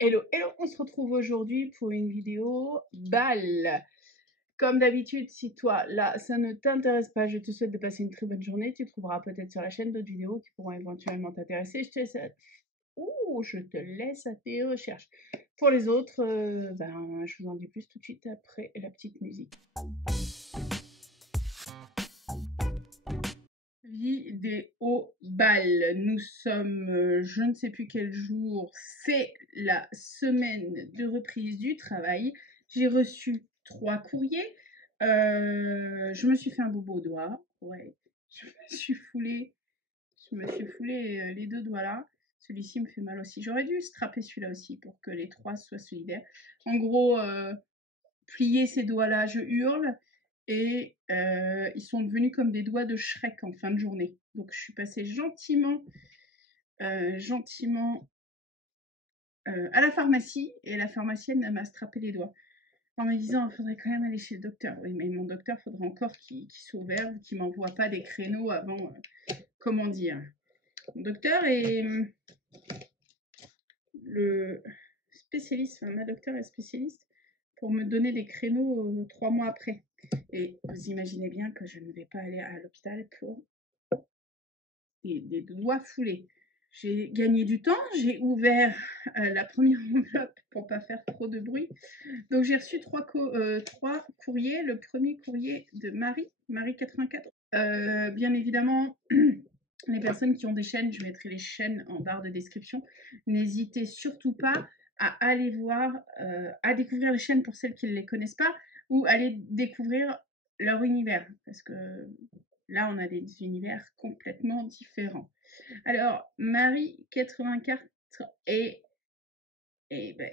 Hello, hello, on se retrouve aujourd'hui pour une vidéo bal. Comme d'habitude, si toi, là, ça ne t'intéresse pas, je te souhaite de passer une très bonne journée. Tu trouveras peut-être sur la chaîne d'autres vidéos qui pourront éventuellement t'intéresser. Je te laisse à tes recherches. Pour les autres, je vous en dis plus tout de suite après la petite musique. Vidéo bal. Nous sommes, je ne sais plus quel jour, c'est la semaine de reprise du travail. J'ai reçu 3 courriers. Je me suis fait un bobo au doigt. Ouais, je me suis foulé, les 2 doigts là. Celui-ci me fait mal aussi. J'aurais dû strapper celui-là aussi pour que les 3 soient solidaires. En gros, plier ces doigts-là, je hurle. Et ils sont devenus comme des doigts de Shrek en fin de journée. Donc je suis passée gentiment à la pharmacie et la pharmacienne m'a strappé les doigts en me disant il faudrait quand même aller chez le docteur. Oui, mais mon docteur, il faudrait encore qu'il soit ouvert, qu'il m'envoie pas des créneaux avant, comment dire. Mon docteur est le spécialiste, enfin ma docteure est spécialiste pour me donner des créneaux 3 mois après. Et vous imaginez bien que je ne vais pas aller à l'hôpital pour des doigts foulés. J'ai gagné du temps, j'ai ouvert la première enveloppe pour pas faire trop de bruit. Donc j'ai reçu 3 courriers. Le premier courrier de Marie 84. Bien évidemment, les personnes qui ont des chaînes, je mettrai les chaînes en barre de description. N'hésitez surtout pas à aller voir, à découvrir les chaînes pour celles qui ne les connaissent pas, ou aller découvrir leur univers, parce que là, on a des univers complètement différents. Alors, Marie 84 et ben,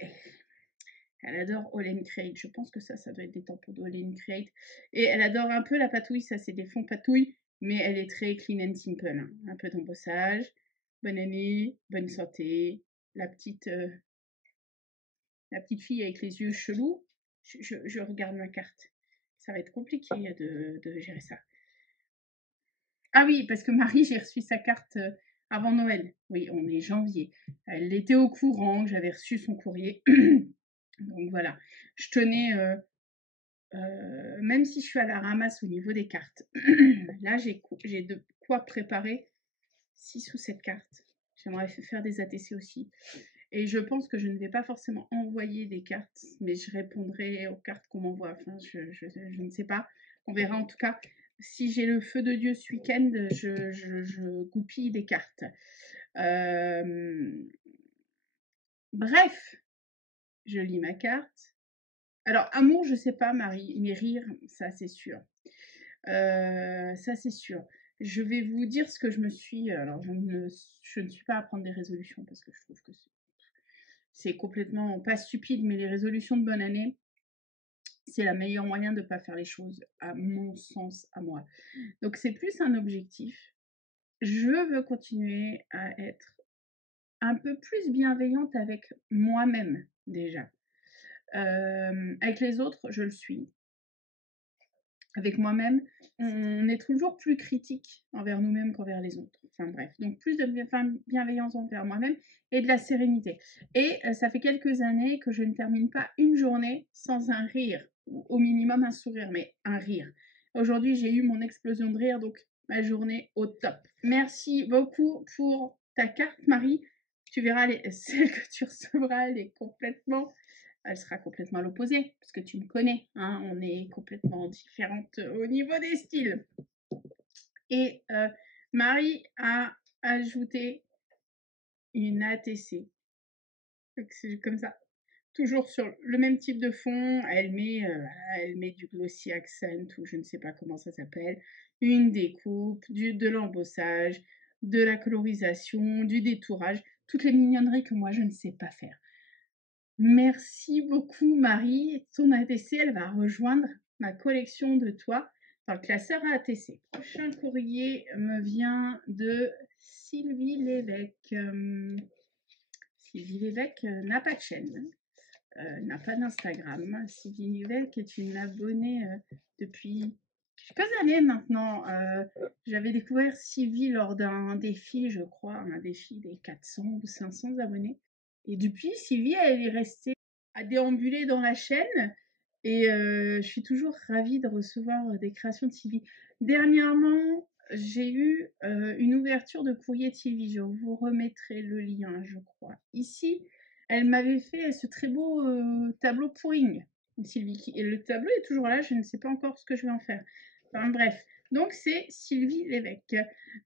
elle adore All Create. Je pense que ça doit être des tampons de All Create. Et elle adore un peu la patouille. Ça, c'est des fonds patouille, mais elle est très clean and simple. Hein. Un peu d'embossage. Bonne année, bonne santé. La petite fille avec les yeux chelous. Je regarde ma carte. Ça va être compliqué de gérer ça. Ah oui, parce que Marie, j'ai reçu sa carte avant Noël. Oui, on est janvier. Elle était au courant que j'avais reçu son courrier. Donc voilà, je tenais, même si je suis à la ramasse au niveau des cartes, là j'ai de quoi préparer 6 ou 7 cartes. J'aimerais faire des ATC aussi. Et je pense que je ne vais pas forcément envoyer des cartes, mais je répondrai aux cartes qu'on m'envoie. Enfin, je ne sais pas. On verra en tout cas. Si j'ai le feu de Dieu ce week-end, je goupille des cartes. Bref, je lis ma carte. Alors, amour, je sais pas, Marie, mais rire, ça c'est sûr. Ça c'est sûr. Je vais vous dire ce que je me suis. Alors, je ne suis pas à prendre des résolutions parce que je trouve que c'est complètement pas stupide, mais les résolutions de bonne année, c'est le meilleur moyen de ne pas faire les choses, à mon sens, à moi. Donc, c'est plus un objectif. Je veux continuer à être un peu plus bienveillante avec moi-même, déjà. Avec les autres, je le suis. Avec moi-même, on est toujours plus critique envers nous-mêmes qu'envers les autres. Enfin bref, donc plus de bienveillance envers moi-même et de la sérénité. Et ça fait quelques années que je ne termine pas une journée sans un rire, ou au minimum un sourire, mais un rire. Aujourd'hui, j'ai eu mon explosion de rire, donc ma journée au top. Merci beaucoup pour ta carte, Marie. Tu verras, celle que tu recevras, elle est complètement elle sera complètement à l'opposé, parce que tu me connais, hein, on est complètement différentes au niveau des styles. Et Marie a ajouté une ATC. C'est comme ça. Toujours sur le même type de fond, elle met du glossy accent, ou je ne sais pas comment ça s'appelle, une découpe, de l'embossage, de la colorisation, du détourage, toutes les mignonneries que moi je ne sais pas faire. Merci beaucoup Marie. Ton ATC, elle va rejoindre ma collection de toits dans le classeur ATC. Prochain courrier me vient de Sylvie Lévesque. Sylvie Lévesque n'a pas de chaîne, n'a pas d'Instagram. Sylvie Lévesque est une abonnée depuis quelques années maintenant. J'avais découvert Sylvie lors d'un défi, je crois, un défi des 400 ou 500 abonnés. Et depuis, Sylvie, elle est restée à déambuler dans la chaîne. Et je suis toujours ravie de recevoir des créations de Sylvie. Dernièrement, j'ai eu une ouverture de courrier de Sylvie. Je vous remettrai le lien, je crois. Ici, elle m'avait fait ce très beau tableau pouring, Sylvie. Et le tableau est toujours là, je ne sais pas encore ce que je vais en faire. Enfin bref, donc c'est Sylvie Lévesque.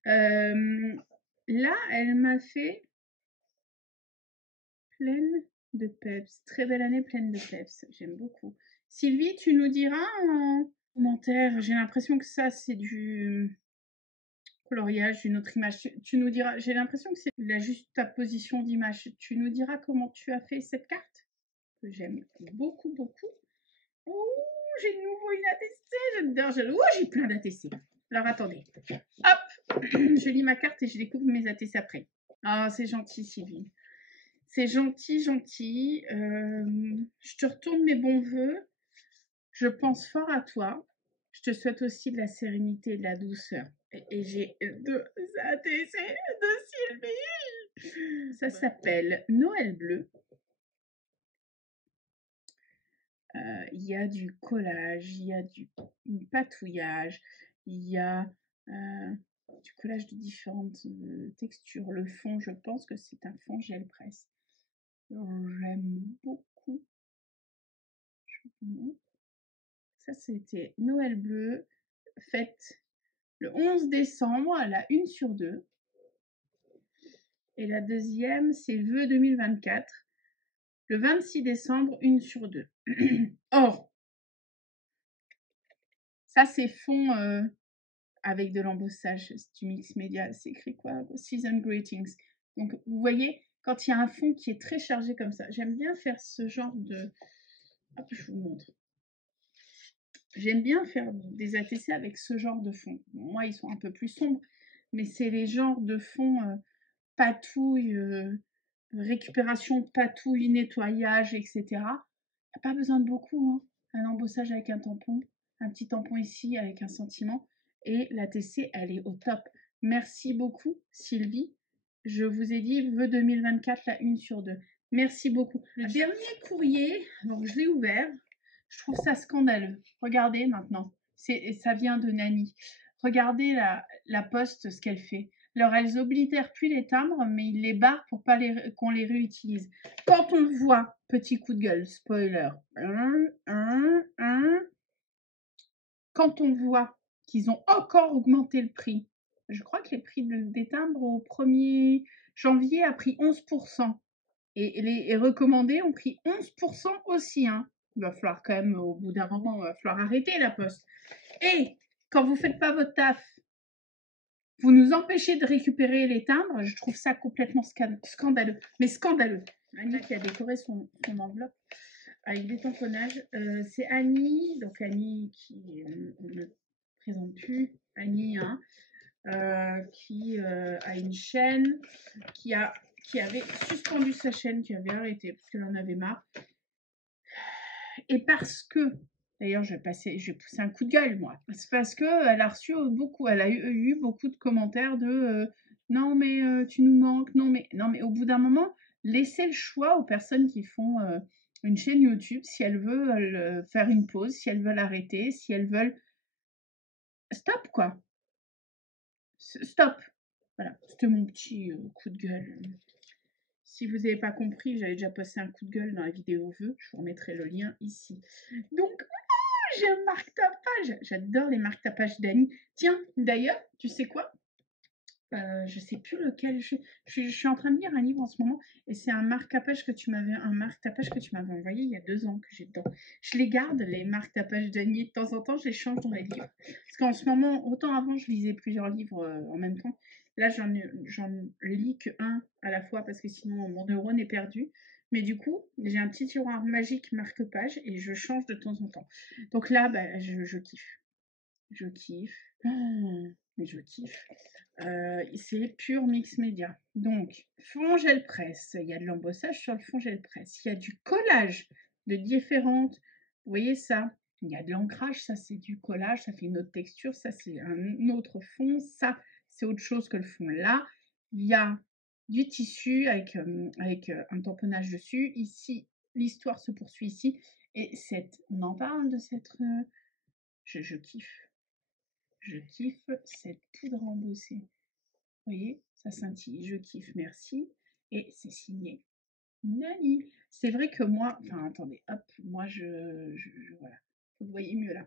Là, elle m'a fait pleine de peps. Très belle année pleine de peps. J'aime beaucoup. Sylvie, tu nous diras en commentaire. J'ai l'impression que ça, c'est du coloriage, d'une autre image. Tu nous diras. J'ai l'impression que c'est la juste ta position d'image. Tu nous diras comment tu as fait cette carte que j'aime beaucoup, beaucoup. Oh, j'ai de nouveau une ATC. J'adore. Oh, j'ai plein d'ATC. Alors attendez. Hop, je lis ma carte et je découvre mes ATC après. Ah, c'est gentil, Sylvie. C'est gentil, gentil. Je te retourne mes bons voeux. Je pense fort à toi. Je te souhaite aussi de la sérénité et de la douceur. Et j'ai deux ATC de Sylvie. Ça s'appelle Noël bleu. Il y a du collage, il y a du patouillage, il y a du collage de différentes textures. Le fond, je pense que c'est un fond gel presse. J'aime beaucoup. Ça, c'était Noël bleu, faite le 11 décembre à la 1 sur 2. Et la deuxième, c'est Vœux 2024, le 26 décembre, 1 sur 2. Or, ça, c'est fond avec de l'embossage. C'est du mix média. C'est écrit quoi? Season Greetings. Donc, vous voyez, quand il y a un fond qui est très chargé comme ça, j'aime bien faire ce genre de... Hop, je vous montre. J'aime bien faire des ATC avec ce genre de fond. Bon, moi, ils sont un peu plus sombres, mais c'est les genres de fonds patouille, récupération de patouille, nettoyage, etc. Il n'y a pas besoin de beaucoup. Hein. Un embossage avec un tampon, un petit tampon ici avec un sentiment. Et l'ATC, elle est au top. Merci beaucoup, Sylvie. Je vous ai dit, vœux 2024, la 1 sur 2. Merci beaucoup. Le dernier courrier, donc je l'ai ouvert. Je trouve ça scandaleux. Regardez maintenant. Ça vient de Nani. Regardez la poste, ce qu'elle fait. Alors, elles oblitèrent plus les timbres, mais ils les barrent pour pas qu'on les réutilise. Quand on le voit, petit coup de gueule, spoiler. Quand on voit qu'ils ont encore augmenté le prix, je crois que les prix des timbres au 1er janvier a pris 11%. Et les recommandés ont pris 11% aussi. Hein. Il va falloir quand même, au bout d'un moment, il va falloir arrêter la poste. Et quand vous ne faites pas votre taf, vous nous empêchez de récupérer les timbres. Je trouve ça complètement scandaleux. Mais scandaleux. Annie qui a décoré son enveloppe avec des tamponnages. C'est Annie, donc Annie qui ne présente plus. Annie, hein, qui a une chaîne, qui avait suspendu sa chaîne, qui avait arrêté parce qu'elle en avait marre. Et parce que, d'ailleurs, je vais pousser un coup de gueule, moi. C'est parce qu'elle a reçu beaucoup, elle a eu beaucoup de commentaires de non, mais tu nous manques, non, mais au bout d'un moment, laissez le choix aux personnes qui font une chaîne YouTube si elles veulent faire une pause, si elles veulent arrêter, si elles veulent. Stop, quoi. Stop. Voilà, c'était mon petit coup de gueule. Si vous n'avez pas compris, j'avais déjà passé un coup de gueule dans la vidéo vœux. Je vous remettrai le lien ici. Donc, j'ai un marque-tapage. J'adore les marque-tapages d'Annie. Tiens, d'ailleurs, tu sais quoi? Je sais plus lequel. Je suis en train de lire un livre en ce moment et c'est un marque-tapage que tu m'avais envoyé il y a 2 ans que j'ai dedans. Je les garde, les marque-tapages d'Annie. De temps en temps, je les change dans les livres. Parce qu'en ce moment, autant avant, je lisais plusieurs livres en même temps. Là, j'en lis qu'un à la fois parce que sinon, mon neurone est perdu. Mais du coup, j'ai un petit tiroir magique marque-page et je change de temps en temps. Donc là, bah, je kiffe. Je kiffe. Oh, mais je kiffe. C'est pur mix média. Donc, fond gel presse. Il y a de l'embossage sur le fond gel presse. Il y a du collage de différentes. Vous voyez ça? Il y a de l'ancrage. Ça, c'est du collage. Ça fait une autre texture. Ça, c'est un autre fond. Ça, c'est autre chose que le fond là. Il y a du tissu avec, un tamponnage dessus. Ici, l'histoire se poursuit ici et on en parle de cette, je kiffe. Je kiffe cette poudre embossée. Vous voyez? Ça scintille. Je kiffe, merci et c'est signé Nani. C'est vrai que moi enfin attendez, hop, moi voilà, vous voyez mieux là.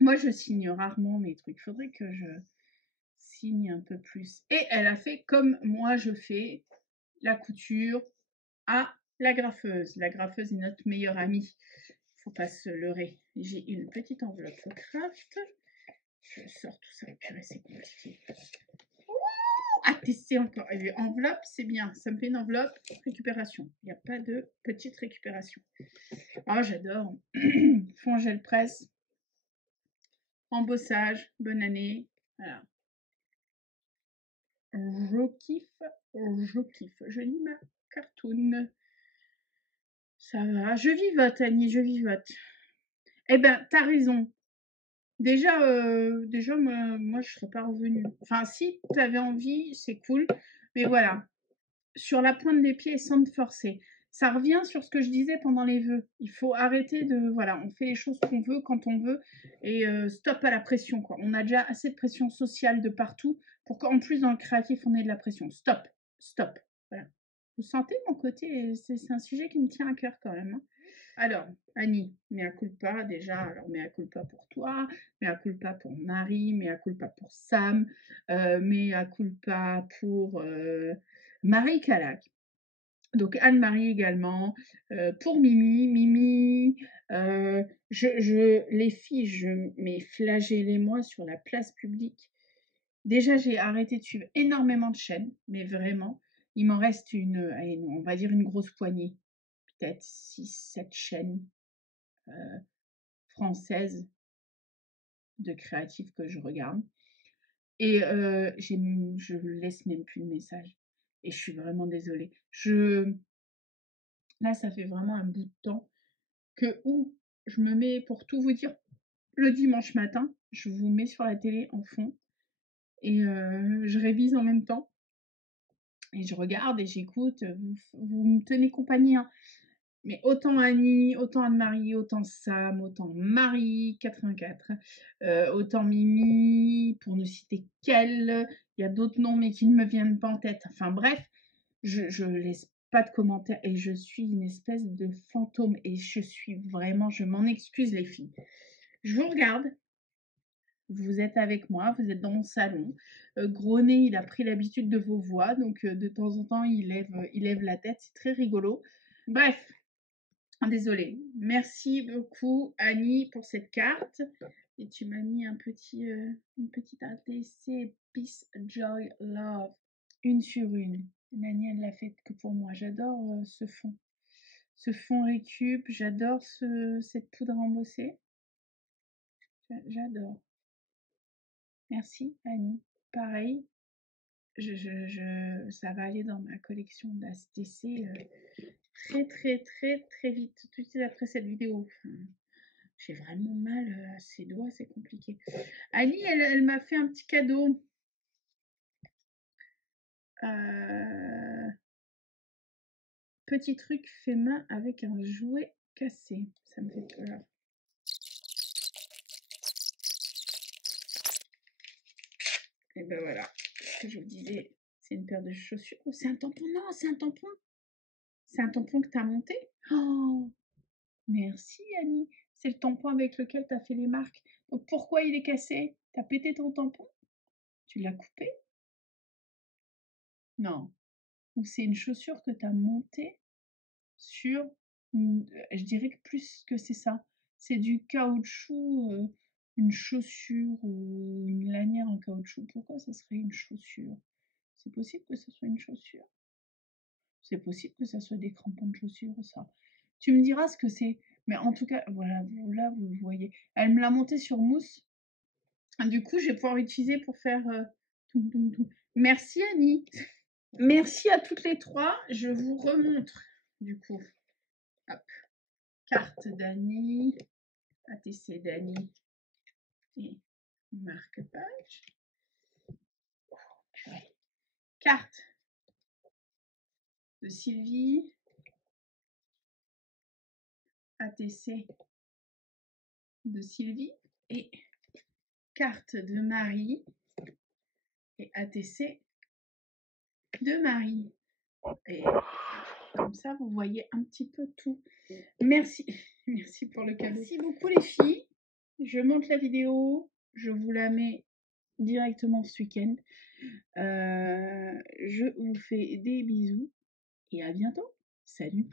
Moi, je signe rarement mes trucs. Faudrait que je signe un peu plus. Et elle a fait comme moi je fais la couture à la graffeuse. La graffeuse est notre meilleure amie. Faut pas se leurrer. J'ai une petite enveloppe craft. Je sors tout ça. Purée, c'est compliqué. Ah, tester encore. Et enveloppe, c'est bien. Ça me fait une enveloppe récupération. Il n'y a pas de petite récupération. Ah, j'adore. Fond gel presse. Embossage. Bonne année. Voilà. Je kiffe. Je kiffe. Je lis ma cartoon. Ça va. Je vivote, Annie. Je vivote. Eh ben, t'as raison. Déjà, moi, je serais pas revenue. Enfin, si tu avais envie, c'est cool. Mais voilà, sur la pointe des pieds sans te forcer. Ça revient sur ce que je disais pendant les vœux. Il faut arrêter de... Voilà, on fait les choses qu'on veut quand on veut. Et stop à la pression, quoi. On a déjà assez de pression sociale de partout pour qu'en plus, dans le créatif, on ait de la pression. Stop, stop. Voilà. Vous sentez mon côté, c'est un sujet qui me tient à cœur quand même, hein. Alors, Annie, mea culpa déjà. Alors, mea culpa pour toi, mea culpa pour Marie, mea culpa pour Sam, mea culpa pour Marie Calac. Donc, Anne-Marie également. Pour Mimi, les filles, mais flagellez-moi sur la place publique. Déjà, j'ai arrêté de suivre énormément de chaînes, mais vraiment. Il m'en reste on va dire une grosse poignée, peut-être 6, 7 chaînes françaises de créatifs que je regarde. Et je laisse même plus de messages. Et je suis vraiment désolée. Là, ça fait vraiment un bout de temps que je me mets, pour tout vous dire, le dimanche matin, je vous mets sur la télé en fond et je révise en même temps. Et je regarde et j'écoute. Vous me tenez compagnie, hein. Mais autant Annie, autant Anne-Marie, autant Sam, autant Marie, 84, autant Mimi, pour ne citer qu'elle. Il y a d'autres noms, mais qui ne me viennent pas en tête. Enfin bref, je laisse pas de commentaires et je suis une espèce de fantôme. Et je m'en excuse les filles. Je vous regarde. Vous êtes avec moi, vous êtes dans mon salon. Gronet, il a pris l'habitude de vos voix, donc de temps en temps, il lève la tête. C'est très rigolo. Bref, désolée. Merci beaucoup, Annie, pour cette carte. Et tu m'as mis une petite ATC, Peace, Joy, Love, une sur une. Annie, elle l'a faite que pour moi. J'adore ce fond. Ce fond récup, j'adore cette poudre embossée. J'adore. Merci, Annie. Pareil, ça va aller dans ma collection d'ATC très, très, très, très vite. Tout de suite après cette vidéo. Enfin, j'ai vraiment mal à ses doigts, c'est compliqué. Annie, elle m'a fait un petit cadeau. Petit truc fait main avec un jouet cassé. Ça me fait peur. Et ben voilà, ce que je vous disais, c'est une paire de chaussures. Oh, c'est un tampon. Non, c'est un tampon. C'est un tampon que tu as monté. Oh, merci Annie. C'est le tampon avec lequel tu as fait les marques. Donc pourquoi il est cassé? Tu as pété ton tampon? Tu l'as coupé? Non. Ou c'est une chaussure que tu as montée sur, je dirais que plus que c'est ça. C'est du caoutchouc, une chaussure ou une lanière en caoutchouc. Pourquoi ça serait une chaussure? C'est possible que ce soit une chaussure? C'est possible que ça soit des crampons de chaussures, ça. Tu me diras ce que c'est. Mais en tout cas, voilà, là, vous le voyez. Elle me l'a monté sur mousse. Du coup, je vais pouvoir l'utiliser pour faire... Merci, Annie. Merci à toutes les trois. Je vous remontre, du coup. Hop. Carte d'Annie. ATC d'Annie. Et marque-page. Oh, carte de Sylvie, ATC de Sylvie et carte de Marie et ATC de Marie. Et comme ça, vous voyez un petit peu tout. Merci, merci pour le cadeau. Merci beaucoup les filles. Je monte la vidéo, je vous la mets directement ce week-end. Je vous fais des bisous et à bientôt. Salut.